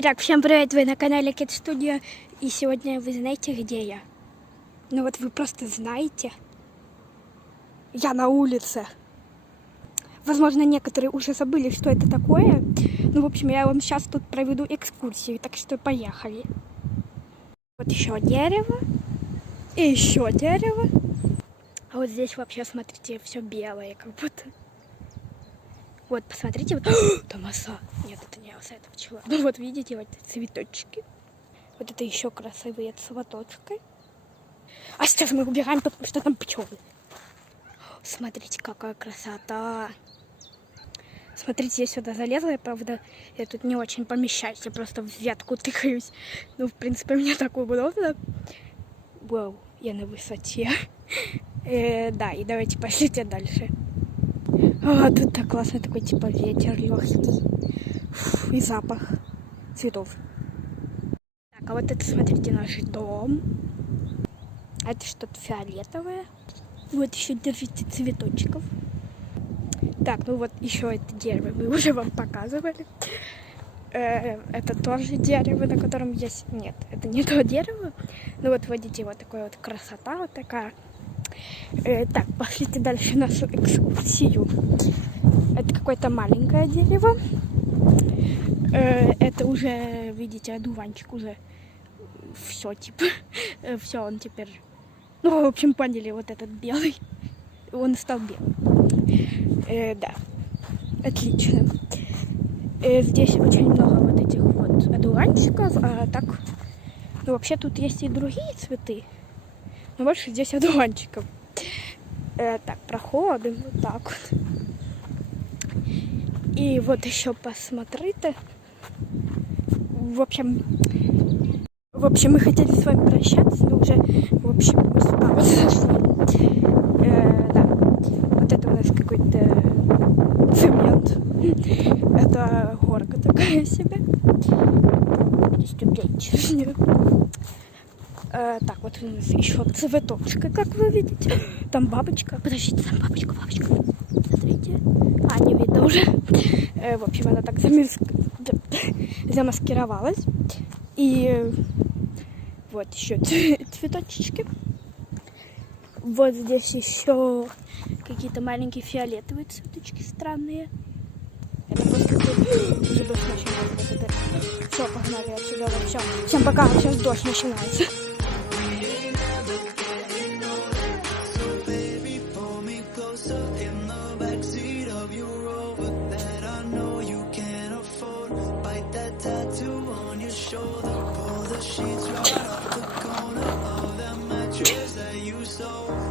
Итак, всем привет, вы на канале Kid Studio, и сегодня вы знаете, где я? Ну вот вы просто знаете, я на улице. Возможно, некоторые уже забыли, что это такое. Ну, в общем, я вам сейчас тут проведу экскурсию, так что поехали. Вот еще дерево, и еще дерево. А вот здесь вообще, смотрите, все белое, как будто. Вот, посмотрите, вот. Там оса. Нет, это не оса, это пчела. Ну вот, видите, вот цветочки. Вот это еще красивые цветочки. А сейчас мы убираем, потому что там пчелы. Смотрите, какая красота. Смотрите, я сюда залезла, и, правда, я тут не очень помещаюсь. Я просто в ветку тыкаюсь. Ну, в принципе, мне так удобно. Вау, я на высоте. Да, и давайте пошлите дальше. А, тут так классно, такой типа ветер легкий. Фу, и запах цветов. Так, а вот это, смотрите, наш дом. Это что-то фиолетовое. Вот еще держите цветочков. Так, ну вот еще это дерево мы уже вам показывали. Это тоже дерево, на котором есть... Нет, это не то дерево. Ну вот видите, вот такая вот красота вот такая. Так, пошлите дальше нашу экскурсию. Это какое-то маленькое дерево. Это уже, видите, одуванчик уже. Все, типа. Все, он теперь... Ну, в общем, поняли, вот этот белый. Он стал белым. Да. Отлично. Здесь очень много вот этих вот одуванчиков. А так... Ну, вообще тут есть и другие цветы. Но больше здесь одуванчиков. Так, проходим вот так вот. И вот еще посмотрите. В общем, мы хотели с вами прощаться, но уже, в общем, мы сюда вот зашли. Да, вот это у нас какой-то цемент. Это горка такая себе. Ступенчатая. Так, вот у нас еще цветочка, как вы видите. Там бабочка. Подождите, там бабочка. Смотрите. А, не видно уже. В общем, она так замаскировалась. И вот еще цветочки. Вот здесь еще какие-то маленькие фиолетовые цветочки странные. Это просто уже дождь начинается. Все, погнали отсюда. Все. Всем пока, сейчас дождь начинается. Shoulder, pull the sheets right off the corner of that mattress that you stole.